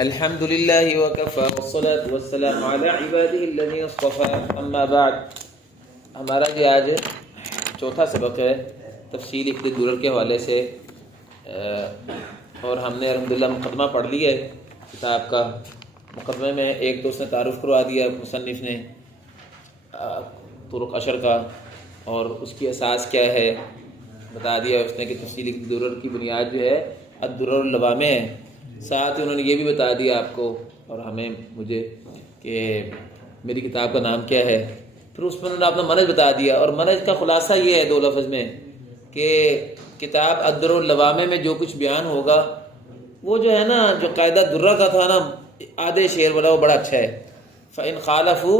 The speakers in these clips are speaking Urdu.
الحمد للہ وکفی والصلاة والسلام علی عبادہ الذین اصطفی اما بعد. ہمارا جو آج چوتھا سبق ہے تفصیل اقد درر کے حوالے سے، اور ہم نے الحمدللہ مقدمہ پڑھ لیا ہے کتاب کا. مقدمے میں ایک تو اس نے تعارف کروا دیا مصنف نے طرق عشر کا، اور اس کی اساس کیا ہے بتا دیا اس نے کہ تفصیل اقد درر کی بنیاد جو ہے الدرر اللوامع ہے. ساتھ ہی انہوں نے یہ بھی بتا دیا آپ کو اور مجھے کہ میری کتاب کا نام کیا ہے. پھر اس میں انہوں نے اپنا منہج بتا دیا، اور منہج کا خلاصہ یہ ہے دو لفظ میں کہ کتاب الدرر اللوامع میں جو کچھ بیان ہوگا وہ جو ہے نا، جو قاعدہ درہ کا تھا نا آدھے شعر والا، وہ بڑا اچھا ہے. فَإِنْ خَالَفُوا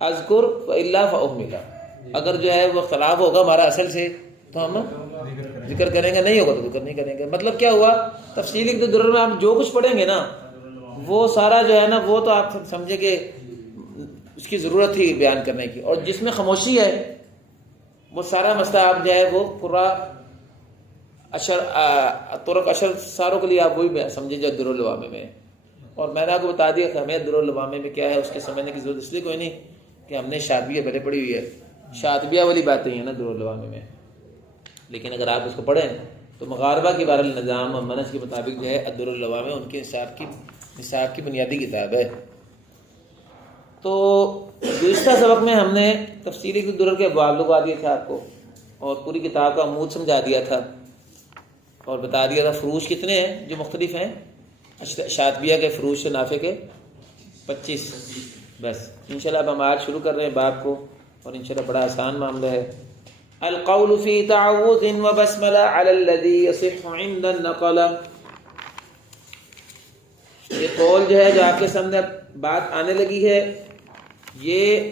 اذکر وَإِلَّا فَأُهْمِلَ. اگر جو ہے وہ اختلاف ہوگا ہمارا اصل سے تو ہم ذکر کریں گے، نہیں ہوگا تو ذکر نہیں کریں گے. مطلب کیا ہوا، تفصیل اقد درر میں ہم جو کچھ پڑھیں گے نا وہ سارا جو ہے نا وہ تو آپ سمجھے کہ اس کی ضرورت تھی بیان کرنے کی، اور جس میں خاموشی ہے وہ سارا مسئلہ آپ جو ہے وہ قرآ عشر طرق عشر ساروں کے لیے آپ وہی سمجھے جو درر اللوامع میں. اور میں نے آپ کو بتا دیا کہ ہمیں درر اللوامع میں کیا ہے اس کے سمجھنے کی ضرورت اس لیے کوئی نہیں کہ ہم نے شاطبیہ پہلے پڑھی ہوئی ہے. شاطبیہ والی باتیں ہیں نا درر اللوامع میں، لیکن اگر آپ اس کو پڑھیں تو مغاربہ کے بارے نظام اور منہج کے مطابق جو ہے الدرر اللوامع ان کے نصاب کی بنیادی کتاب ہے. تو گزشتہ سبق میں ہم نے تفصیل اقد درر کے ابواب لگوا دیے تھے آپ کو، اور پوری کتاب کا عمود سمجھا دیا تھا، اور بتا دیا تھا فروش کتنے ہیں جو مختلف ہیں. شاطبیہ کے فروش سے نافع کے 25. بس انشاءاللہ اب ہم آج شروع کر رہے ہیں باب کو، اور انشاءاللہ بڑا آسان معاملہ ہے. القول فی تعوذ وبسملہ علی الذی یصح عند النقل. یہ قول جو ہے جو آپ کے سامنے بات آنے لگی ہے، یہ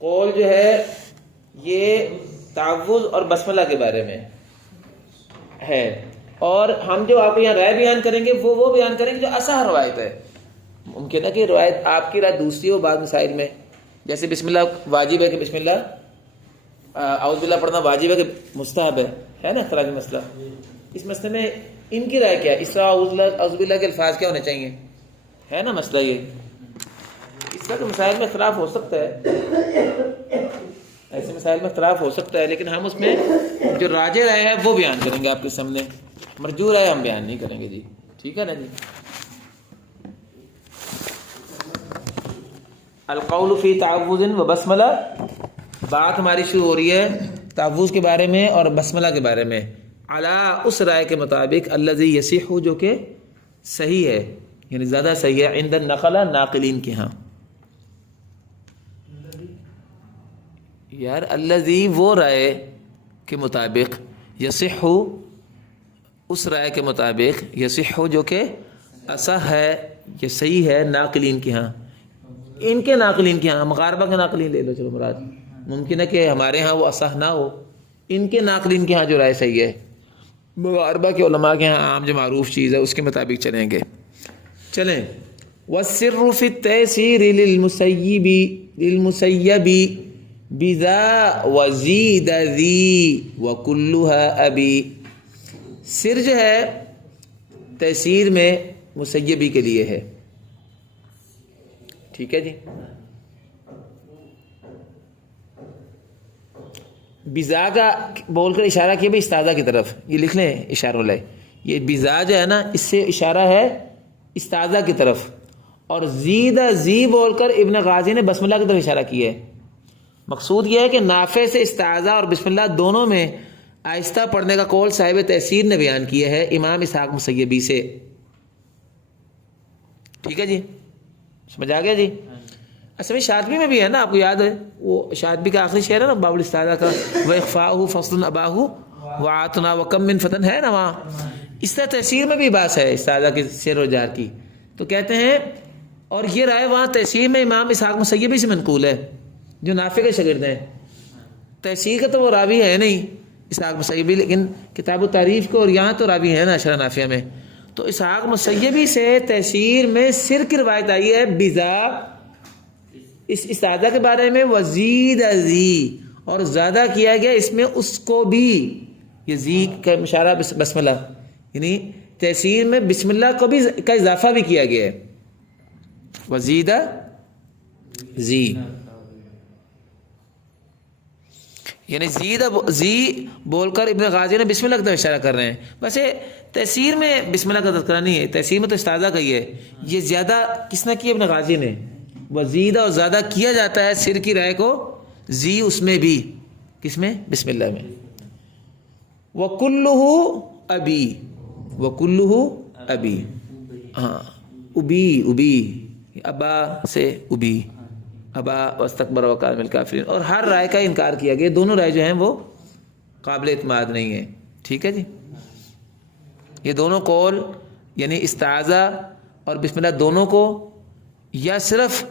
قول جو ہے یہ تعوذ اور بسملہ کے بارے میں ہے، اور ہم جو آپ یہاں رائے بیان کریں گے وہ بیان کریں گے جو اصح روایت ہے. ممکن ہے کہ روایت آپ کی رائے دوسری ہو بعض مسائل میں، جیسے بسم اللہ واجب ہے کہ بسم اللہ اعوذ باللہ پڑھنا واجب ہے کہ مستحب ہے نا، اختلافی مسئلہ. اس مسئلے میں ان کی رائے کیا ہے، اس طرح اعوذ باللہ کے الفاظ کیا ہونے چاہیے، ہے نا مسئلہ. یہ اس طرح کے مسائل میں اختلاف ہو سکتا ہے، ایسے مسائل میں اختلاف ہو سکتا ہے، لیکن ہم اس میں جو راجح رائے ہے وہ بیان کریں گے آپ کے سامنے، مرجوح رائے ہم بیان نہیں کریں گے. جی ٹھیک ہے نا جی. القول فی تعوذ و بسملہ، بات ہماری شروع ہو رہی ہے تعوذ کے بارے میں اور بسملہ کے بارے میں، علی اس رائے کے مطابق الذی یصح جو کہ صحیح ہے، یعنی زیادہ صحیح ہے، عند النقل ناقلین کے ہاں. یار الذی وہ رائے کے مطابق، یصح اس رائے کے مطابق، یصح جو کہ اصح ہے، یہ صحیح ہے ناقلین کے ہاں، ان کے ناقلین کے ہاں. مغاربہ کے ناقلین لے لو چلو مراد، ممکن ہے کہ ہمارے ہاں وہ اصح نہ ہو، ان کے ناقلین کے ہاں جو رائے صحیح ہے، مغاربہ کے علماء کے ہاں عام جو معروف چیز ہے اس کے مطابق چلیں گے. چلیں. والسر فی التیسیر للمسیب بذا وزید ذی وکلها ابی. سر جو ہے تیسیر میں مسیبی کے لیے ہے، ٹھیک ہے جی. بزا کا بول کر اشارہ کیا بھائی استاذہ کی طرف، یہ لکھ لیں اشارہ لے. یہ بزا جو ہے نا اس سے اشارہ ہے استاذہ کی طرف، اور زی بول کر ابن غازی نے بسم اللہ کی طرف اشارہ کیا ہے. مقصود یہ ہے کہ نافع سے استاذہ اور بسم اللہ دونوں میں آہستہ پڑھنے کا قول صاحب تحسیر نے بیان کیا ہے امام اسحاق مسیبی سے. ٹھیک ہے جی، سمجھ آ گیا جی. اصل میں شاطبی میں بھی ہے نا، آپ کو یاد ہے وہ شاطبی کا آخری شعر ہے نا باب الاستاذہ کا، وَإِخْفَاؤُهُ فَصْلٌ أَبَاهُ وَعَاتُنَا وَكَمْ مِنْ فَتَنْ، ہے نا وہاں. اس طرح تحسیر میں بھی بات ہے استاذہ کے سیر و جار کی. تو کہتے ہیں، اور یہ رائے وہاں تحسیر میں امام اسحاق مسیبی سے منقول ہے جو نافع کے شاگرد ہیں. تحسیر کا تو وہ راوی ہے نہیں اسحاق مسیبی، لیکن کتاب التعریف کو اور یہاں تو راوی ہے نا اشرح نافعہ میں. تو اسحاق مسیبی سے تحسیر میں سر کی روایت آئی ہے بذا اس استاذہ کے بارے میں، وزید ذی اور زیادہ کیا گیا اس میں اس کو بھی، یہ ذی کا اشارہ بسملہ، یعنی تحسین میں بسم اللہ کو بھی کا اضافہ بھی کیا گیا ہے. وزیدہ زی یعنی زی بول کر ابن غازی نے بسم اللہ کی طرف اشارہ کر رہے ہیں. ویسے تحسین میں بسم اللہ کا تذکرہ نہیں ہے, تحسین میں تو استعاذہ کا ہی ہے. یہ زیادہ کس نے کیا؟ ابن غازی نے. وزیدہ اور زیادہ کیا جاتا ہے سر کی رائے کو زی اس میں بھی, کس میں؟ بسم اللہ میں. وَكُلُّهُ ابی, وَكُلُّهُ ابی, ہاں ابی ابا سے ابی, ابا واستکبر وکان من الکافرین. اور ہر رائے کا انکار کیا گیا. دونوں رائے جو ہیں وہ قابل اعتماد نہیں ہیں. ٹھیک ہے جی. یہ دونوں قول یعنی استعاذہ اور بسم اللہ دونوں کو, یا صرف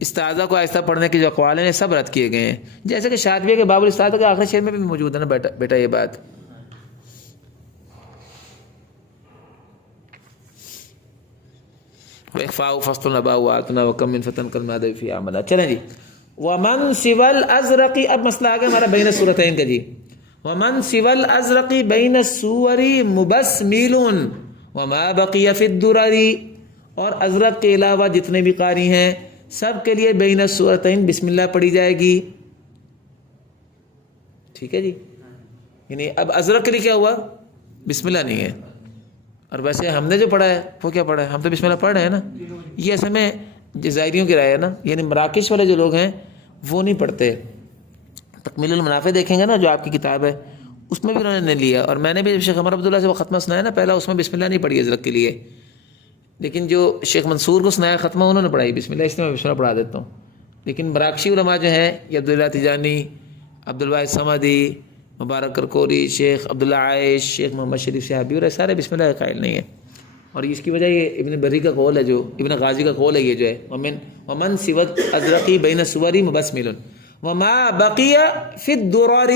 استعاذہ کو آہستہ پڑھنے کے جو اقوال ہیں سب رد کیے گئے ہیں. جیسے کہ شاطبیہ کے باب الاستعاذہ کے آخری شعر میں بھی موجود ہے نا بیٹا یہ بات. وَإِخْفَاءُ فَصْلٌ أَبَا وَآتُنَا وَكَمْ مِنْ فَتًى كَالْمَادِ فِي عَمَلًا. چلیں جی. وَمَنْ سِوَى الْأَزْرَقِ, اب مسئلہ آ گیا ہمارا بین السورتین کا جی. وَمَنْ سِوَى الْأَزْرَقِ بَيْنَ السُّوَرِ مُبَسْمِلٌ وَمَا بَقِيَ فِي الدُّرَرِ. اور ازرق کے علاوہ جتنے بھی قاری ہیں سب کے لیے بین السورتین بسم اللہ پڑھی جائے گی. ٹھیک ہے جی. یعنی اب ازرق کے لیے کیا ہوا؟ بسم اللہ نہیں ہے. اور ویسے ہم نے جو پڑھا ہے وہ کیا پڑھا ہے؟ ہم تو بسم اللہ پڑھ رہے ہیں نا. یہ اصل میں جزائریوں کی رائے ہے نا, یعنی مراکش والے جو لوگ ہیں وہ نہیں پڑھتے. تکمیل المنافع دیکھیں گے نا جو آپ کی کتاب ہے, اس میں بھی انہوں نے لیا. اور میں نے بھی شیخ عمر عبداللہ سے وہ ختمہ سنایا نا پہلا, اس میں بسم اللہ نہیں پڑھی ازرق کے لیے. لیکن جو شیخ منصور کو سنایا ختمہ انہوں نے پڑھائی بسم اللہ, اس لیے میں بسم اللہ پڑھا دیتا ہوں. لیکن مراکشی علماء جو ہیں یہ عبداللہ تجانی, عبدالواحد صمدی, مبارک کرکوری, شیخ عبداللہ عائش, شیخ محمد شریف صحابی, اور سارے بسم اللہ کے قائل نہیں ہیں. اور اس کی وجہ یہ ابن بری کا قول ہے, جو ابن غازی کا قول ہے یہ جو ہے ومن سوى الازرقی بین السور مبسمل وما بقی فی الدرر.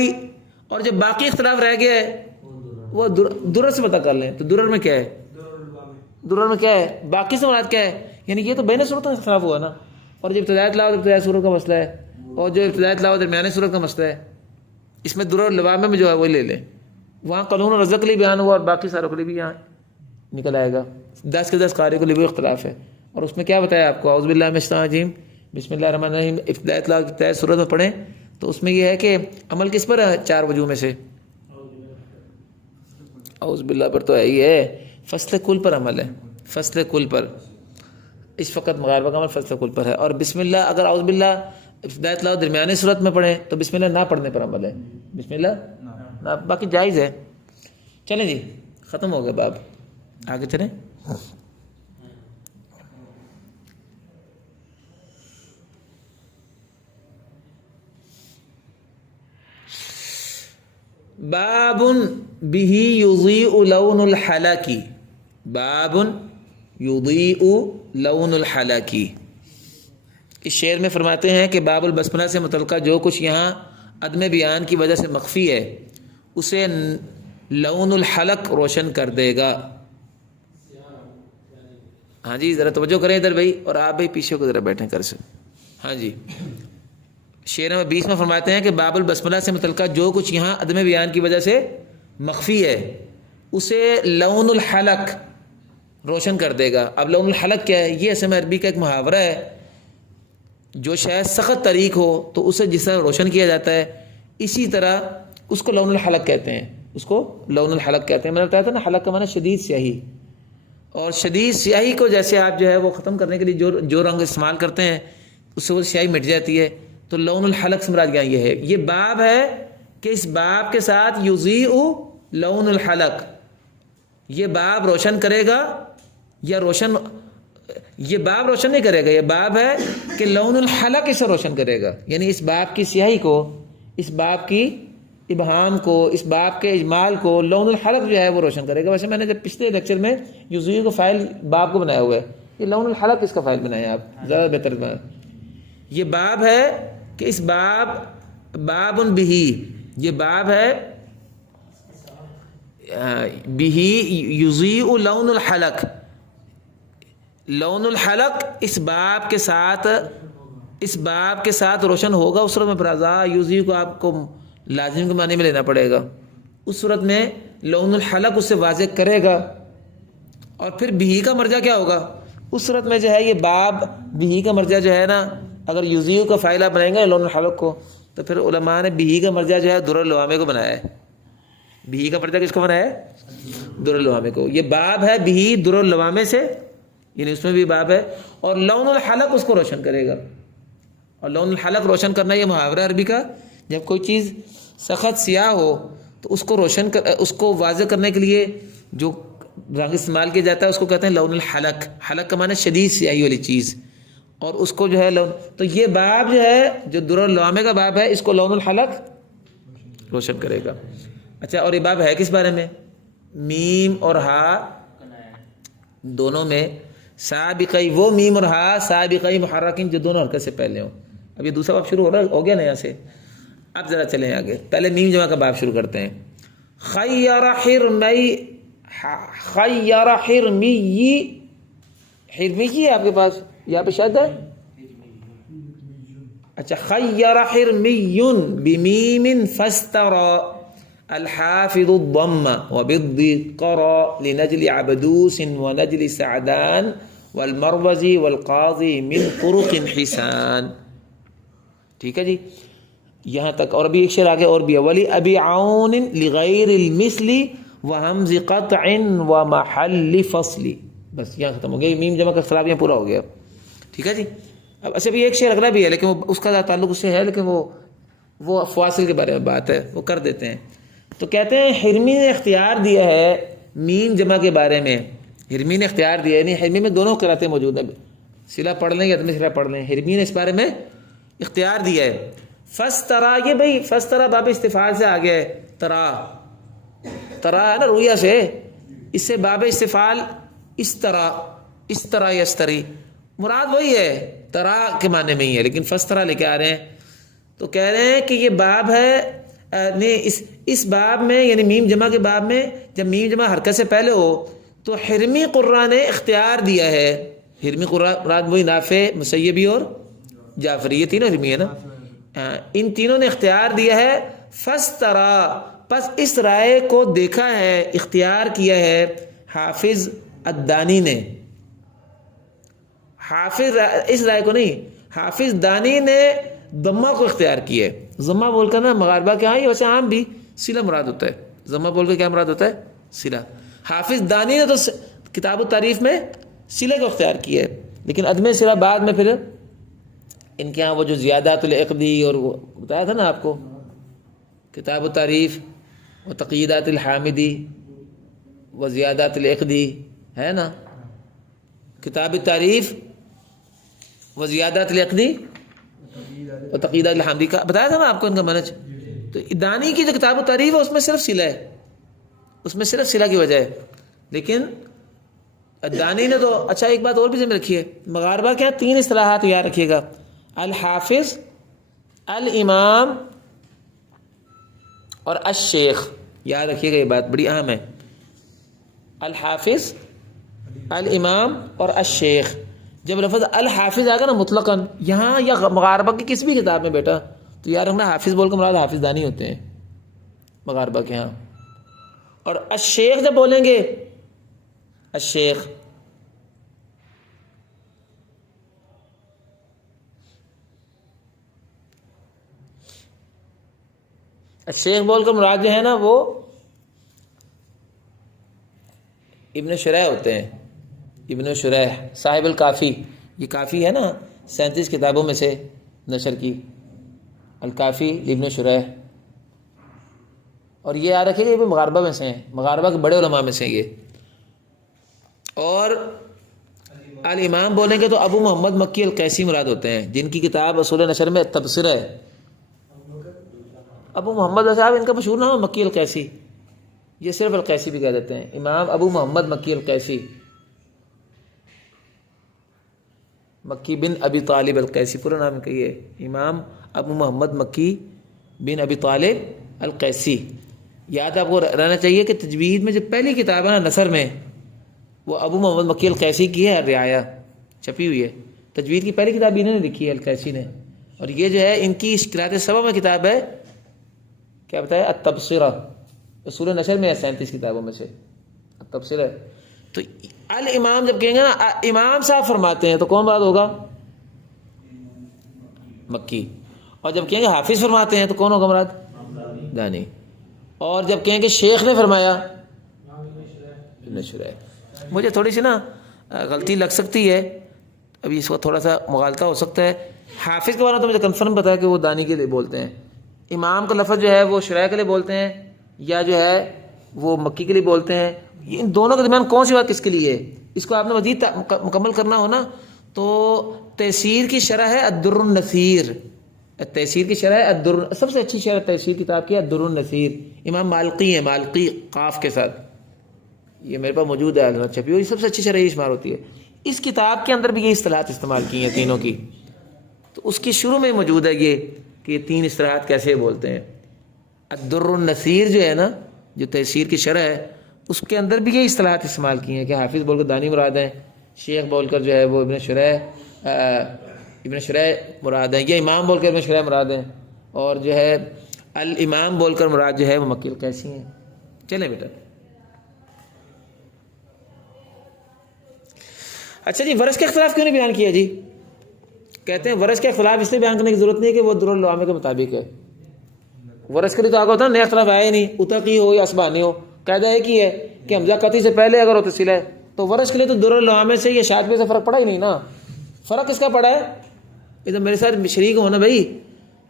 اور جو باقی اختلاف رہ گیا ہے وہ درر سے پتہ کر لیں. تو درر میں کیا ہے؟ درر میں کیا ہے؟ باقی سے مراد کیا ہے؟ یعنی یہ تو بین صورتوں میں اختلاف ہوا نا. اور جو ابتدائیت لاؤ ابتدائی صورت کا مسئلہ ہے, اور جو ابتدائیت لاؤ درمیانی صورت کا مسئلہ ہے. اس میں درر لوامہ میں جو ہے وہ لے لیں. وہاں قانون اور رزق کے لیے بیان ہوا اور باقی ساروں کے لیے بھی یہاں نکل آئے گا. 10 کے 10 قاری کو لیے بھی اختلاف ہے. اور اس میں کیا بتایا آپ کو؟ اعوذ باللہ من الشیطان الرجیم, بسم اللہ الرحمن الرحیم ابتدائیت لاؤ ابتدائی صورت میں پڑھیں. تو اس میں یہ ہے کہ عمل کس پر ہے؟ 4 وجوہ میں سے اعوذ باللہ پر تو ہے ہی ہے, فصل کل پر عمل ہے, فصل کل پر. اس وقت مغاربہ کا عمل فصل کل پر ہے. اور بسم اللہ اگر اعوذ باللہ ابتدائیت لاؤ درمیانی صورت میں پڑھیں تو بسم اللہ نہ پڑھنے پر عمل ہے. بسم اللہ باقی جائز ہے. چلیں جی, ختم ہو گیا باب, آگے چلیں. باب به یضیء لون الحلق, باب یضیء لون الحلق. اس شعر میں فرماتے ہیں کہ باب البسملہ سے متعلقہ جو کچھ یہاں عدم بیان کی وجہ سے مخفی ہے اسے لون الحلق روشن کر دے گا. ہاں جی ذرا توجہ کریں ادھر بھائی, اور آپ بھائی پیچھے کو ذرا بیٹھیں کر سے. ہاں جی, شعر میں 20 میں فرماتے ہیں کہ باب البسملہ سے متعلقہ جو کچھ یہاں عدم بیان کی وجہ سے مخفی ہے اسے لون الحلق روشن کر دے گا. اب لون الحلق کیا ہے؟ یہ اصل میں عربی کا ایک محاورہ ہے. جو شاید سخت طریق ہو تو اسے جس طرح روشن کیا جاتا ہے اسی طرح اس کو لون الحلق کہتے ہیں. اس کو لون الحلق کہتے ہیں. میں نے بتایا تھا نا حلق کا معنی شدید سیاہی, اور شدید سیاہی کو جیسے آپ جو ہے وہ ختم کرنے کے لیے جو رنگ استعمال کرتے ہیں اس سے وہ سیاہی مٹ جاتی ہے. تو لون الحلق سے مراد یہ ہے. یہ باب ہے کہ اس باب کے ساتھ یضیء لون الحلق, یہ باب روشن کرے گا یا یہ باب روشن نہیں کرے گا, یہ باب ہے کہ لون الحلق اسے روشن کرے گا. یعنی اس باب کی سیاہی کو, اس باب کی ابہام کو, اس باب کے اجمال کو لون الحلق جو ہے وہ روشن کرے گا. ویسے میں نے جب پچھلے لیکچر میں یضیء کو فائل باب کو بنایا ہوا ہے, یہ لون الحلق اس کا فائل بنایا آپ زیادہ بہتر بنا. یہ باب ہے کہ اس باب بہی, یہ باب ہے بہی یضیء لون الحلق, لون الحلق اس باب کے ساتھ روشن ہوگا. اس صورت میں برازا یضیء کو آپ کو لازم کے معنی میں لینا پڑے گا. اس صورت میں لون الحلق اسے واضح کرے گا. اور پھر بھی کا مرجع کیا ہوگا؟ اس صورت میں جو ہے یہ باب بھی کا مرجع جو ہے نا، اگر یوزیو کا فائل آپ بنائیں گے لون الحلق کو، تو پھر علماء نے بھی کا مرجع جو ہے در اللوامے کو بنایا ہے۔ بھی کا مرجع کس کو بنایا ہے؟ در اللوامے کو۔ یہ باب ہے بھی در اللوامے سے، یعنی اس میں بھی باب ہے، اور لون الحلق اس کو روشن کرے گا۔ اور لون الحلق روشن کرنا یہ محاورہ عربی کا، جب کوئی چیز سخت سیاہ ہو تو اس کو روشن اس کو واضح کرنے کے لیے جو رنگ استعمال کیا جاتا ہے اس کو کہتے ہیں لون الحلق۔ حلق کا معنی شدید سیاہی والی چیز، اور اس کو جو ہے لون، تو یہ باب جو ہے جو در اللوامے کا باب ہے، اس کو لون الحلق روشن کرے گا۔ اچھا، اور یہ باب ہے کس بارے میں؟ میم اور ہا دونوں میں سابقی، وہ میم اور ہا سابقی محرکین جو دونوں حرکت سے پہلے ہوں۔ اب یہ دوسرا باب شروع ہو گیا نا یہاں سے۔ اب ذرا چلیں آگے، پہلے میم جمع کا باب شروع کرتے ہیں۔ خیر حرمی، خیر حرمی، حرمی ہے آپ کے پاس یہاں پہ شاید ہے؟ اچھا، خیر حرمی بمیم فاسترى الحافظ الضم وبالض قرى لنجل عبدوس ونجل سعدان والمروزي والقاضي من طرق حسان۔ ٹھیک ہے جی، یہاں تک۔ اور ابھی ایک شعر آگے اور بھی ہے، ولی ابی عون لغیر المثل وحمز قطع ومحل فصل۔ بس یہاں ختم ہو گیا، میم جمع کا اختلاف یہاں پورا ہو گیا۔ ٹھیک ہے جی، اب اچھا بھی ایک شعر اگلا بھی ہے، لیکن وہ اس کا تعلق اس سے ہے، لیکن وہ فواصل کے بارے میں بات ہے، وہ کر دیتے ہیں۔ تو کہتے ہیں حرمی نے اختیار دیا ہے میم جمع کے بارے میں، حرمی نے اختیار دیا ہے، یعنی حرمی میں دونوں قراتیں موجود ہیں، صلہ پڑھ لیں یا صلہ پڑھ لیں، حرمی نے اس بارے میں اختیار دیا ہے۔ فاسترا، یہ بھائی فاسترا باب استفعال سے آ گیا ہے، ترا، ترا ہے نا رویہ سے، اس سے باب استفعال اس طرح یستری، مراد وہی ہے، ترا کے معنی میں ہی ہے، لیکن فاسترا لے کے آ رہے ہیں۔ تو کہہ رہے ہیں کہ یہ باب ہے، اس باب میں یعنی میم جمع کے باب میں جب میم جمع حرکت سے پہلے ہو تو حرمی قراء نے اختیار دیا ہے۔ حرمی قراء مراد وہی نافع، مسیبی اور جعفری، یہ تینوں حرمی ہے نا، ان تینوں نے اختیار دیا ہے۔ فاسترا، پس اس رائے کو دیکھا ہے، اختیار کیا ہے حافظ الدانی نے، حافظ اس رائے کو نہیں، حافظ دانی نے ضمہ کو اختیار کیا ہے۔ ضمہ بول کر نا مغاربہ کے ہاں، یہ ویسے عام بھی صلہ مراد ہوتا ہے، ضمہ بول کے کیا مراد ہوتا ہے؟ صلہ۔ حافظ دانی نے تو کتاب التعریف میں صلہ کو اختیار کیا ہے، لیکن عدم صلہ بعد میں پھر ان کے ہاں وہ جو زیادات العقدی اور وہ بتایا تھا نا آپ کو، کتاب التعریف و تقییدات الحامدی و زیادات العقدی ہے نا، کتاب التعریف و زیادات العقدی و تقییدات الحامدی کا بتایا تھا نا آپ کو ان کا منہج۔ تو دانی کی جو کتاب التعریف ہے اس میں صرف صلہ ہے، اس میں صرف صلہ کی وجہ ہے، لیکن دانی نے تو اچھا ایک بات اور بھی ذہن میں رکھیے، مغاربہ کے یہاں تین اصطلاحات یاد رکھیے گا، الحافظ، الامام اور الشیخ، یاد رکھیے گا، یہ بات بڑی اہم ہے۔ الحافظ، الامام اور الشیخ، جب لفظ الحافظ آگا نا مطلقاً یہاں یا مغاربہ کی کسی بھی کتاب میں بیٹا، تو یاد رکھنا حافظ بول کر مراد حافظ دانی ہوتے ہیں مغاربہ کے ہاں۔ اور الشیخ جب بولیں گے، الشیخ الشیخ بول کر مراد جو ہے نا وہ ابن شریح ہوتے ہیں، ابن شریح صاحب الکافی، یہ کافی ہے نا 37 کتابوں میں سے نشر کی، الکافی ابن شریح، اور یہ یاد رکھیے گا یہ بھی مغاربہ میں سے ہیں، مغاربہ کے بڑے علماء میں سے ہیں یہ۔ اور الامام بولیں گے تو ابو محمد مکی القیسی مراد ہوتے ہیں، جن کی کتاب اصول نشر میں تبصرہ ہے۔ ابو محمد صاحب ان کا مشہور نام ہے مکی القیسی، یہ صرف القیسی بھی کہہ دیتے ہیں، امام ابو محمد مکی القیسی، مکی بن ابی طالب القیسی پورا نام کا، یہ امام ابو محمد مکی بن ابی طالب القیسی۔ یاد آپ کو رہنا چاہیے کہ تجوید میں جو پہلی کتاب ہے نا نثر میں، وہ ابو محمد مکی القیسی کی ہے، الرعایا چھپی ہوئی ہے، تجوید کی پہلی کتاب انہوں نے لکھی ہے القیسی نے، اور یہ جو ہے ان کی اشکالات سبع میں کتاب ہے، کیا بتایا؟ التبصرہ، اصول نشر میں ہے 37 کتابوں میں سے التبصرہ۔ تو الامام جب کہیں گے نا امام صاحب فرماتے ہیں تو کون بات ہوگا؟ مکی. اور جب کہیں گے حافظ فرماتے ہیں تو کون ہوگا مراد؟ دانی. اور جب کہیں گے شیخ نے فرمایا ابن شریح. مجھے تھوڑی سی نا غلطی لگ سکتی ہے ابھی، اس کو تھوڑا سا مغالطہ ہو سکتا ہے. حافظ کے بارے میں تو مجھے کنفرم پتا ہے کہ وہ دانی کے لیے بولتے ہیں. امام کا لفظ جو ہے وہ شریح کے لیے بولتے ہیں یا جو ہے وہ مکی کے لیے بولتے ہیں. ان دونوں کے درمیان کون سی بات کس کے لیے ہے؟ اس کو آپ نے مزید مکمل کرنا ہو نا تو تیسیر کی شرح ہے الدر النثیر. تیسیر کی شرح ہے الدر، سب سے اچھی شرح تیسیر کتاب کی ہے الدر النثیر. امام مالقی ہے، مالقی قاف کے ساتھ، یہ میرے پاس موجود ہے، علامت چھپی ہوئی، سب سے اچھی شرح یہ شمار ہوتی ہے. اس کتاب کے اندر بھی یہ اصطلاحات استعمال کی ہیں تینوں کی. تو اس کی شروع میں موجود ہے یہ کہ یہ تین اصطلاحات کیسے بولتے ہیں. الدر النثیر جو ہے نا، جو تیسیر کی شرح ہے، اس کے اندر بھی یہ اصطلاحات استعمال کی ہیں کہ حافظ بول کر دانی مراد ہیں، شیخ بول کر جو ہے وہ ابن شریح مراد ہیں، یا امام بول کر ابن شریح مراد ہیں، اور جو ہے الامام بول کر مراد جو ہے وہ مکی القیسی ہیں. چلیں بیٹا. اچھا جی، ورث کے اختلاف کیوں نہیں بیان کیا جی؟ کہتے ہیں ورث کے اختلاف اس لیے بیان کرنے کی ضرورت نہیں ہے کہ وہ در العوامے کے مطابق ہے. ورث کے لیے تو آگے ہوتا ہے نیا اختلاف آیا ہی نہیں، اتقی ہو یا اسبانی ہو، قاعدہ ایک ہی ہے کہ حمزہ قطعی سے پہلے اگر ہو تو صلہ ہے. تو ورث کے لیے تو در العوامے سے یا شاطبی سے فرق پڑا ہی نہیں نا. فرق کس کا پڑا ہے؟ ادھر میرے ساتھ شریک ہونا بھائی،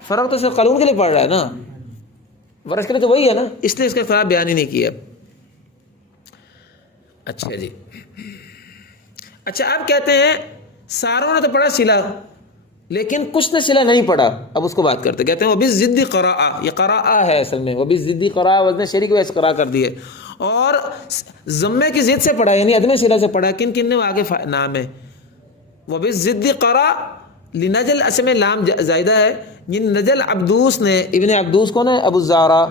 فرق تو صرف قانون کے لیے پڑ رہا ہے نا، ورث کے لیے تو وہی ہے نا، اس لیے اس کا اختلاف بیان ہی نہیں کیا. اچھا جی. اچھا آپ کہتے ہیں ساروں نے تو پڑھا صلہ لیکن کچھ نے صلہ نہیں پڑھا. اب اس کو بات کرتے، کہتے ہیں وہ بھی ضدی قراء، یہ قراء ہے اصل میں، وہ بھی ضدی قراء وزن شریک ویسے قراء کر دی ہے، اور ضمے کی ضد سے پڑھا یعنی عدم صلہ سے پڑھا. کن کن نے آگے نام ہے وہ بھی ضدی قراء لنجل، اصل میں لام زائدہ ہے. یہ نجل عبدوس نے، ابن عبدوس کون ہے؟ ابو زارا.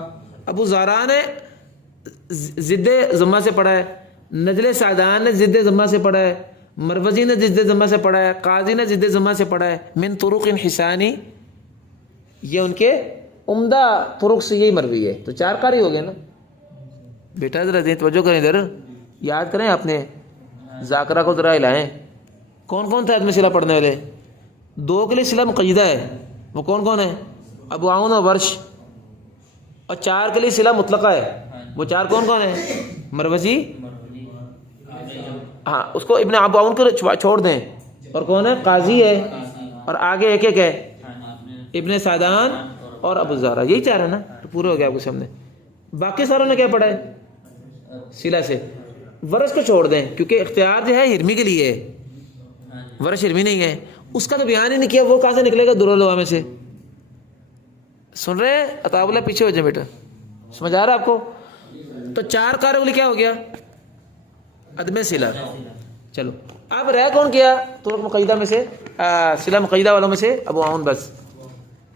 ابو زارا نے ضد ضمہ سے پڑھا ہے، نجل سعدان نے ضد ضمہ سے پڑھا ہے، مروزی نے ضد ضمہ سے پڑھا ہے، قاضی نے ضد ضمہ سے پڑھا ہے. من طرق حسانی، یہ ان کے عمدہ طرق سے یہی مروی ہے. تو چار قاری ہو گئے نا بیٹا. ذرا دیں توجہ کریں، ادھر یاد کریں، اپنے ذاکرہ کو ذرا ہلائیں. کون کون تھے عدم صلہ پڑھنے والے؟ دو کے لیے صلہ مقیدہ ہے، وہ کون کون ہے؟ ابو عون اور ورش. اور چار کے لیے صلہ مطلقہ ہے، وہ چار کون کون ہیں؟ مروزی، ہاں اس کو ابن ابو عون کو چھوڑ دیں، اور کون ہے؟ قاضی ہے، اور آگے ایک ایک ہے ابن سعدان اور ابو زہرا. یہی چار ہے نا، تو پورے ہو گیا آپ کے سامنے. باقی ساروں نے کیا پڑھا ہے؟ صلہ سے. ورث کو چھوڑ دیں کیونکہ اختیار جو ہے ہرمی کے لیے ہے، ورث ہرمی نہیں ہے. اس کا تو بیان ہی نہیں کیا، وہ کہاں سے نکلے گا در العوامے سے؟ سن رہے ہیں؟ عطاء اللہ پیچھے ہو جائیں بیٹا، سمجھ آ رہا ہے آپ کو؟ تو چار کاروں کے لیے کیا ہو گیا؟ عدم صلہ. چلو اب رہ کون کیا طرق مقیدہ میں سے؟ صلہ مقیدہ والوں میں سے ابو عون بس.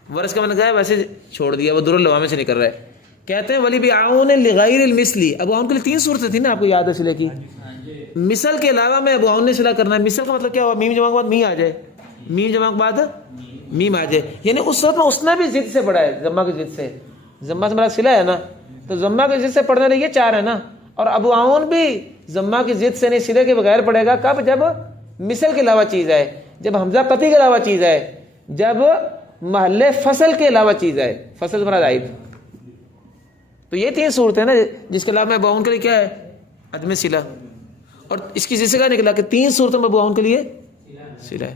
ورث کا من ہے ویسے چھوڑ دیا، وہ در العوامے سے نکل رہا ہے. کہتے ہیں ولی بعون لغیر المثلی. ابو عون کے لیے تین صورتیں تھیں نا، آپ کو یاد ہے صلہ کی. مثل کے علاوہ میں ابو عون نے صلہ کرنا ہے. مثل کا مطلب کیا ہوا؟ میم جمع کے بعد می آ جائے، میم جمع کے بعد میم آ جائے، یعنی اس وقت میں اس نے بھی ضد سے پڑھا ہے، ضمہ کی ضد سے. ضمہ سے مراد صلہ ہے نا، تو ضمہ کی ضد سے پڑھنے والے یہ چار ہے نا. اور ابو عون بھی ضمہ کی ضد سے نہیں، صلہ کے بغیر پڑھے گا. کب؟ جب مثل کے علاوہ چیز ہے، جب حمزہ قطعی کے علاوہ چیز ہے، جب محل فصل کے علاوہ چیز ہے. فصل مراد عائد. تو یہ تین صورتیں نا جس کے علاوہ میں ابو عون کے لیے کیا ہے؟ عدم صلہ. اور اس کی جس سے کیا نکلا کہ تین صورتوں میں ابو عون کے لیے صلہ ہے.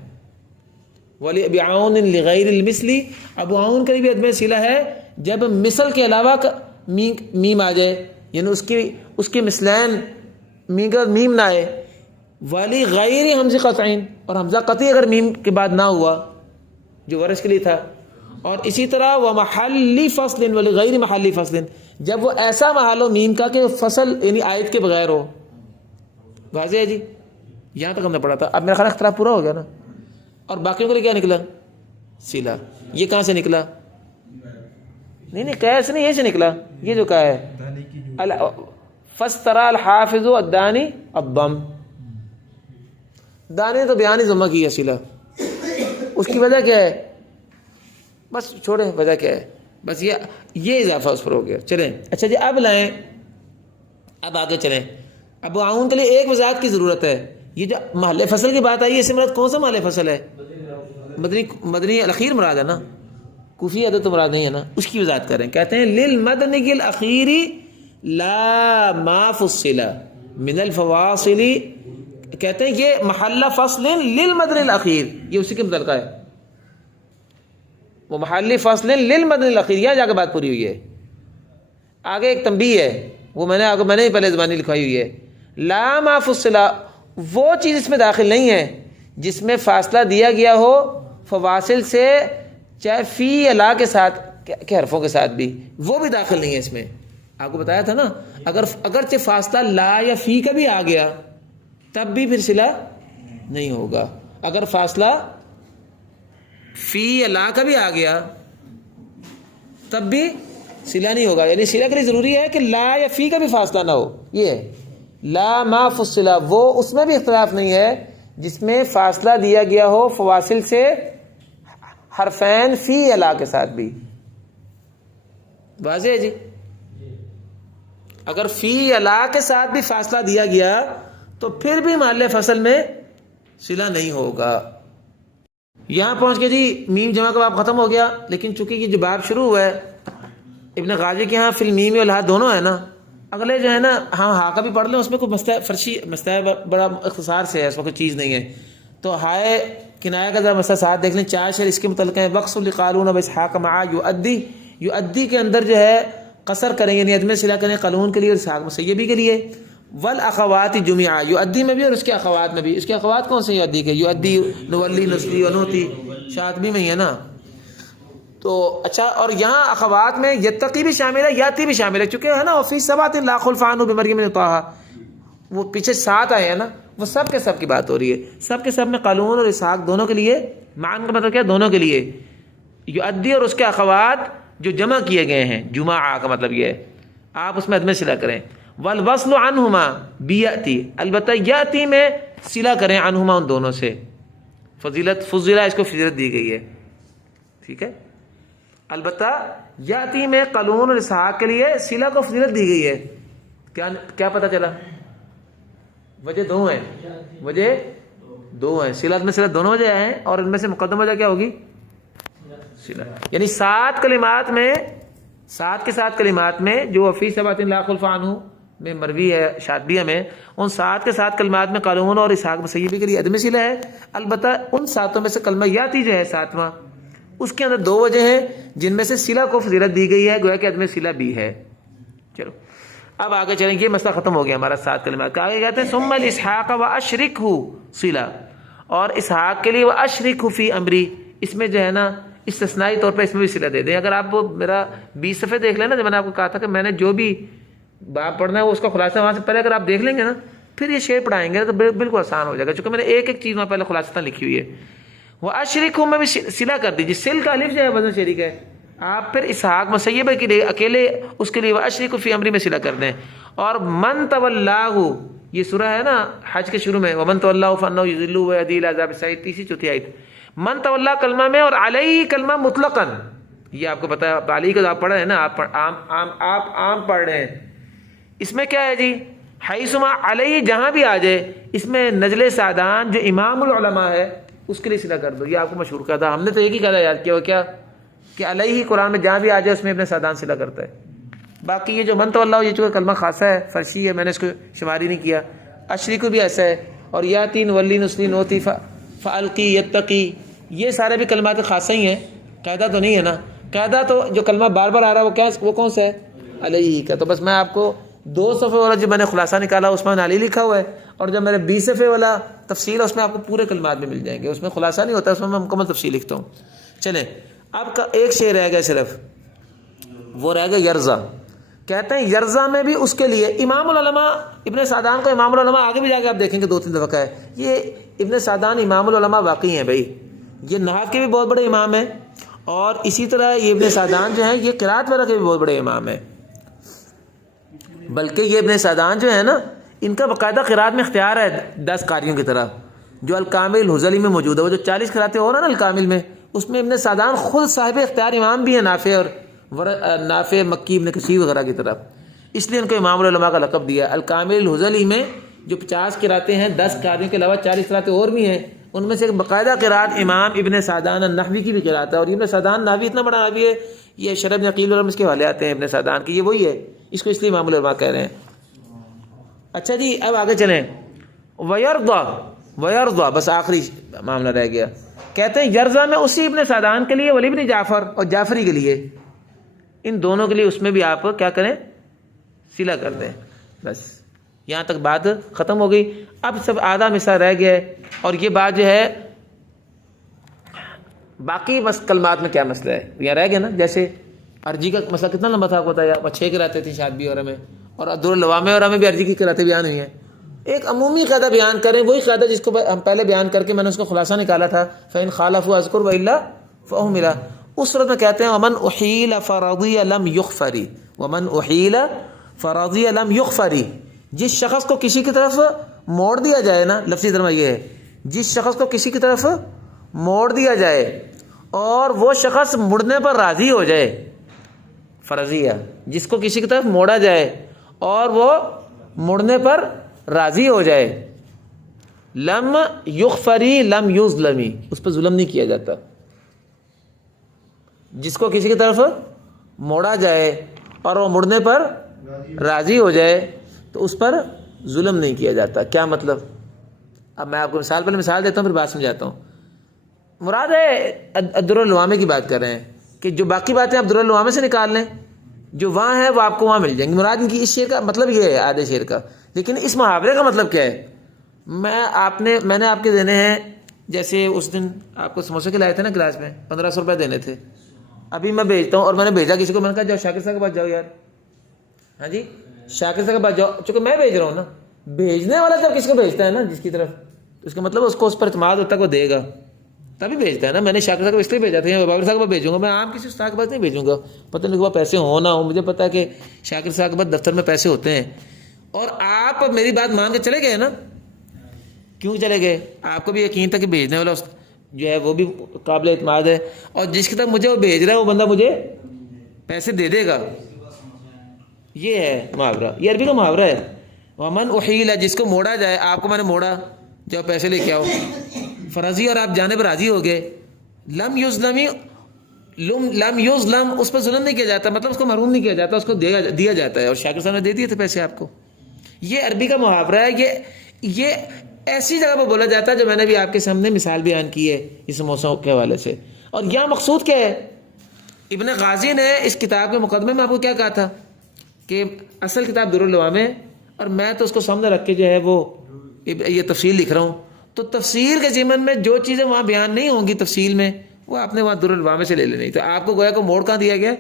ولی بعون لغیر المثلی، ابو عون کے لیے بھی عدم صلہ ہے جب مثل کے علاوہ میم آ جائے، یعنی اس کی مثلین میم کا میم نہ آئے. ولی غیر حمزہ قطعین، اور حمزہ قطعی اگر میم کے بعد نہ ہوا جو ورث کے لیے تھا. اور اسی طرح وہ محلی فصل ولی غیر محلی فصل، جب وہ ایسا محل ہو میم کا کہ فصل یعنی آیت کے بغیر ہو. واضح ہے جی؟ یہاں تک ہم نے پڑھا تھا. اب میرا خیال اختلاف پورا ہو گیا نا. اور باقیوں کے لیے کیا نکلا؟ صلہ. یہ کہاں سے نکلا؟ نہیں کیسے نہیں، یہ سے نکلا. یہ جو کہا ہے فاسترى الحافظ الدانی الضم، دانی نے تو بیان ہی ضمہ کیا صلہ. اس کی وجہ کیا ہے؟ بس چھوڑیں وجہ کیا ہے، بس یہ اضافہ اس پر ہو گیا. چلیں اچھا جی، اب لائیں، اب آگے چلیں. اب عون کے لیے ایک وضاحت کی ضرورت ہے. یہ جو محل فصل کی بات آئی ہے، اس سے مراد کون سا محل فصل ہے؟ مدنی الاخیر مراد ہے نا، کوفی عدد تو مراد نہیں ہے نا. اس کی وضاحت کریں. کہتے ہیں للمدنی الاخیر لا ما فصل من الفواصل. کہتے ہیں یہ محل فصل للمدنی الاخیر، یہ اسی کے متعلقہ ہے. وہ محل فصل للمدنی الاخیر، یہاں جا کے بات پوری ہوئی ہے. آگے ایک تنبیہ ہے، وہ میں نے ہی پہلے زبانی لکھوائی ہوئی ہے. لا ما فصل، وہ چیز اس میں داخل نہیں ہے جس میں فاصلہ دیا گیا ہو فواصل سے، چاہے فی یا لا کے ساتھ کے حرفوں کے ساتھ بھی، وہ بھی داخل نہیں ہے اس میں. آپ کو بتایا تھا نا، اگرچہ فاصلہ لا یا فی کا بھی آ گیا تب بھی پھر صلہ نہیں ہوگا. اگر فاصلہ فی یا لا کا بھی آ گیا تب بھی صلہ نہیں ہوگا. یعنی صلہ کے لیے ضروری ہے کہ لا یا فی کا بھی فاصلہ نہ ہو. یہ ہے لا ما فصلہ، وہ اس میں بھی اختلاف نہیں ہے جس میں فاصلہ دیا گیا ہو فواصل سے حرفین فی یا لا کے ساتھ بھی. واضح ہے جی؟ اگر فی یا لا کے ساتھ بھی فاصلہ دیا گیا تو پھر بھی محل فصل میں صلہ نہیں ہوگا. یہاں پہنچ کے جی میم جمع کا باب ختم ہو گیا. لیکن چونکہ یہ جو باب شروع ہوا ہے ابن غازی کے ہاں فی المیم والہا دونوں ہے نا، اگلے جو ہے نا ہاں ہا کا بھی پڑھ لیں، اس میں کوئی مسئلہ بڑا اختصار سے ہے، اس میں کوئی چیز نہیں ہے. تو ہائے کنایہ کا ذرا مسئلہ ساتھ دیکھ لیں. 4 شعر اس کے متعلق ہیں. وقص لقالون باسحاق مع یؤدی کے اندر جو ہے قصر کریں، یعنی عدم صلہ کریں قالون کے لیے اور اسحاق مسیبی کے لیے. والاخوات جميعا، یؤدی میں بھی اور اس کے اخوات میں بھی. اس کے اخوات کون سے یؤدی کے؟ یؤدی، نولی، نسلی، ونوتی، شاطبی میں ہی ہے نا. تو اچھا، اور یہاں اخوات میں یتقی بھی شامل ہے، یاتی بھی شامل ہے، چونکہ ہے نا فی سبعۃ لا خلف عنہ بمریم بن طٰہٰ، وہ پیچھے 7 آئے ہیں نا، وہ سب کے سب کی بات ہو رہی ہے. سب کے سب میں قالون اور اسحاق دونوں کے لیے. معن کا مطلب کیا ہے؟ دونوں کے لیے. یؤدی اور اس کے اخوات جو جمع کیے گئے ہیں، جمعہ کا مطلب یہ ہے آپ اس میں عدم صلہ کریں. والوصل عنہما بیاتی، البتہ یاتی میں صلہ کریں عنہما، ان دونوں سے. فضیلہ اس کو فضیلت دی گئی ہے، ٹھیک ہے. البتہ یاتی میں قالون اور اسحاق کے لیے صلہ کو فضیلت دی گئی ہے. کیا پتہ چلا؟ وجہ 2 ہیں، وجہ 2 ہیں. صلہ میں صلہ دونوں وجہ ہیں، اور ان میں سے مقدم وجہ کیا ہوگی؟ صلہ. یعنی 7 کلمات میں، 7 کے 7 کلمات میں جو فی سبعۃ لا خلف عنہ میں مروی ہے شاطبیہ میں، ان 7 کے 7 کلمات میں قالون اور اسحاق مسیبی کے لیے عدم صلہ ہے. البتہ ان 7 میں سے کلمہ یاتی جو ہے 7واں، اس کے اندر 2 وجہ ہیں جن میں سے صلہ کو فضیلت دی گئی ہے، گویا کہ عدم صلہ بھی ہے. چلو اب آگے چلیں. یہ مسئلہ ختم ہو گیا ہمارا 7 کلمات کا. آگے کہتے ہیں ثم الاسحاق واشرکہ صلہ، اور اسحاق کے لیے واشرکہ فی امری، اس میں جو ہے نا استثنائی طور پر اس میں بھی صلہ دے دیں. اگر آپ میرا 20 صفحے دیکھ لیں نا، جب میں نے آپ کو کہا تھا کہ میں نے جو بھی باب پڑھنا ہے وہ اس کا خلاصہ وہاں سے پہلے اگر آپ دیکھ لیں گے نا، پھر یہ شعر پڑھائیں گے تو بالکل آسان ہو جائے گا، چونکہ میں نے ایک ایک چیز وہاں پہلے خلاصہ لکھی ہوئی ہے. واشرکہ میں بھی صلہ کر دیجیے. سل کا الف جو ہے وزن شریک ہے، آپ پھر اسحاق مسیبہ کے لیے اکیلے اس کے لیے واشرکہ فی امری میں صلہ کر دیں. اور من تولاہ، یہ سورہ ہے نا حج کے شروع میں، ومن تولاہ فانہ یضلہ ویہدی الی عذاب السعیر، 3-4 آیت. من تولا کلمہ میں، اور علیہ کلمہ مطلقاً، یہ آپ کو پتا ہے. علی کا آپ پڑھ رہے ہیں نا، آپ عام پڑھ رہے ہیں. اس میں کیا ہے جی؟ حیثما علیہ، جہاں بھی آ جائے. اس میں نجل سعدان جو امام العلماء ہے اس کے لیے صلہ کر دو. یہ آپ کو مشہور کہا تھا ہم نے، تو ایک ہی کہا یاد کیا ہو کیا کہ علیہ قرآن میں جہاں بھی آ جائے اس میں ابن سعدان صلہ کرتا ہے. باقی یہ جو من تولا، یہ چونکہ کلمہ خاصہ ہے، فرشی ہے، میں نے اس کو شماری نہیں کیا. اشرکو بھی ایسا ہے، اور یاتی، ولی، نسلی، نوتی، فالقی، یتقی، یہ سارے بھی کلمات خاصہ ہی ہیں. قاعدہ تو نہیں ہے نا. قاعدہ تو جو کلمہ بار بار آ رہا ہے وہ کون سا ہے؟ علیہ کا. تو بس میں آپ کو 2 صفحے والا جو میں نے خلاصہ نکالا اس میں علی لکھا ہوا ہے، اور جب میرے 20 صفحے والا تفصیل ہے اس میں آپ کو پورے کلمات میں مل جائیں گے. اس میں خلاصہ نہیں ہوتا، اس میں مکمل تفصیل لکھتا ہوں. چلیں اب کا ایک شعر رہ گیا صرف، وہ رہ گیا یرزا. کہتے ہیں یرزا میں بھی اس کے لیے امام العلماء ابن سعدان کو امام العلماء آگے بھی جا کے آپ دیکھیں گے 2-3 دفعہ کا ہے. یہ ابن سعدان امام العلماء واقعی ہیں بھائی. یہ نحو کے بھی بہت بڑے امام ہیں، اور اسی طرح یہ ابن سعدان جو ہیں یہ قرات وغیرہ کے بھی بہت بڑے امام ہیں. بلکہ یہ ابن سعدان جو ہے نا، ان کا باقاعدہ قرات میں اختیار ہے 10 قاریوں کی طرح، جو الکامل حزلی میں موجود ہے. وہ جو 40 قراتیں ہو رہا نا الکامل میں، اس میں ابن سعدان خود صاحب اختیار امام بھی ہیں، نافع اور نافع، مکی، ابن کثیر وغیرہ کی طرف. اس لیے ان کو امام العلماء کا لقب دیا. الکامل الحزلی میں جو 50 قراتیں ہیں، 10 قاریوں کے علاوہ 40 قراتیں اور بھی ہیں، ان میں سے ایک باقاعدہ قرات امام ابن سعدان النحوی کی بھی قرات ہے. اور ابن سعدان نحوی اتنا بڑا نحوی ہے، یہ شرح ابن عقیل اور اس کے حوالے آتے ہیں ابن سعدان کی، یہ وہی ہے، اس کو اس لیے امام العلماء کہہ رہے ہیں. اچھا جی اب آگے چلیں. ویرضا بس آخری معاملہ رہ گیا. کہتے ہیں یرضا میں اسی ابن سعدان کے لیے، ولی ابن جعفر اور جعفری کے لیے، ان دونوں کے لیے اس میں بھی آپ کیا کریں، صلہ کر دیں. بس یہاں تک بات ختم ہو گئی. اب سب آدھا حصہ رہ گیا ہے، اور یہ بات جو ہے باقی کلمات میں کیا مسئلہ ہے یہاں رہ گیا نا. جیسے ارجی کا مسئلہ کتنا لمبا تھا آپ کو بتایا، 6 قراتیں تھیں شاطبی اور میں، اور عبداللوام اور میں بھی ارجی کی قراتیں بیان ہوئی ہیں. ایک عمومی قاعدہ بیان کریں، وہی قاعدہ جس کو ہم پہلے بیان کر کے میں نے اس کو خلاصہ نکالا تھا، فَإِنْ خَالَفُوا أَذْكُرْ وَإِلَّا فَأُهْمِلَ. اس صورت میں کہتے ہیں وَمَنْ أُحِيلَ فَرَضِيَ لَمْ يُغْفَرِ. وَمَنْ أُحِيلَ فَرَضِيَ لَمْ يُغْفَرِ. جس شخص کو کسی کی طرف موڑ دیا جائے نا، لفظی ترجمہ یہ ہے، جس شخص کو کسی کی طرف موڑ دیا جائے اور وہ شخص مڑنے پر راضی ہو جائے، فرضیہ، جس کو کسی کی طرف موڑا جائے اور وہ مڑنے پر راضی ہو جائے، لم یغفری لم یظلمی، اس پر ظلم نہیں کیا جاتا. جس کو کسی کی طرف موڑا جائے اور وہ مڑنے پر راضی ہو جائے تو اس پر ظلم نہیں کیا جاتا. کیا مطلب؟ اب میں آپ کو پہلے مثال دیتا ہوں پھر بات سمجھاتا ہوں. مراد ہے الدر العوامہ کی بات کر رہے ہیں کہ جو باقی باتیں آپ در العوامہ سے نکال لیں، جو وہاں ہے وہ آپ کو وہاں مل جائیں گی. مراد ان کی اس شعر کا مطلب یہ ہے، آدھے شعر کا. لیکن اس محاورے کا مطلب کیا ہے؟ میں نے آپ کے دینے ہیں، جیسے اس دن آپ کو سموسے کے لائے تھے نا کلاس میں، 1500 روپے دینے تھے. ابھی میں بھیجتا ہوں اور میں نے بھیجا کسی کو، میں نے کہا جاؤ شاکر صاحب کے پاس جاؤ یار. ہاں جی شاکر صاحب کے پاس جاؤ، چونکہ میں بھیج رہا ہوں نا. بھیجنے والا جب کسی کو بھیجتا ہے نا جس کی طرف، اس کا مطلب اس کو اس پر اعتماد ہوتا ہے کہ وہ دے گا تبھی بھیجتا ہے نا. میں نے شاکر صاحب کو اس لیے بھیجا تھا، بابر صاحب کو بھیجوں گا، میں عام کسی استاد کے پاس نہیں بھیجوں گا. پتہ نہیں کہ پیسے ہوں نہ ہوں، مجھے پتا ہے کہ شاکر صاحب کے پاس دفتر میں پیسے ہوتے ہیں. اور آپ میری بات مان کے چلے گئے نا. کیوں چلے گئے؟ آپ کو بھی یقین تھا کہ بھیجنے والا جو ہے وہ بھی قابل اعتماد ہے، اور جس کی طرف مجھے وہ بھیج رہا ہے وہ بندہ مجھے پیسے دے دے گا. یہ ہے محاورہ، یہ عربی کا محاورہ ہے. ومن احیل، جس کو موڑا جائے، آپ کو میں نے موڑا، جاؤ پیسے لے کے آؤ، فرضی، اور آپ جانے پر راضی ہو گئے. لم یظلم، اس پر ظلم نہیں کیا جاتا، مطلب اس کو محروم نہیں کیا جاتا، اس کو دیا جاتا ہے. اور شاکر صاحب نے دے دیے تھے پیسے آپ کو. یہ عربی کا محاورہ ہے. یہ ایسی جگہ پہ بولا جاتا ہے جو میں نے بھی آپ کے سامنے مثال بیان کی ہے اس موسم کے حوالے سے. اور یہاں مقصود کیا ہے؟ ابن غازی نے اس کتاب کے مقدمے میں آپ کو کیا کہا تھا کہ اصل کتاب در العوامہ، اور میں تو اس کو سامنے رکھ کے جو ہے وہ یہ تفصیل لکھ رہا ہوں. تو تفسیر کے ضمن میں جو چیزیں وہاں بیان نہیں ہوں گی تفصیل میں، وہ آپ نے وہاں در العوامہ سے لے لینی. تو آپ کو گویا کو موڑ کہاں دیا گیا؟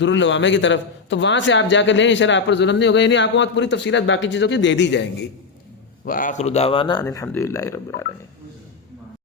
در العوامہ کی طرف. تو وہاں سے آپ جا کر لیں، انشاءاللہ آپ پر ظلم نہیں ہوگا، یعنی آپ کو وہاں پوری تفصیلات باقی چیزوں کی دے دی جائیں گی. وآخر دعوانا ان الحمد للہ رب العالمین.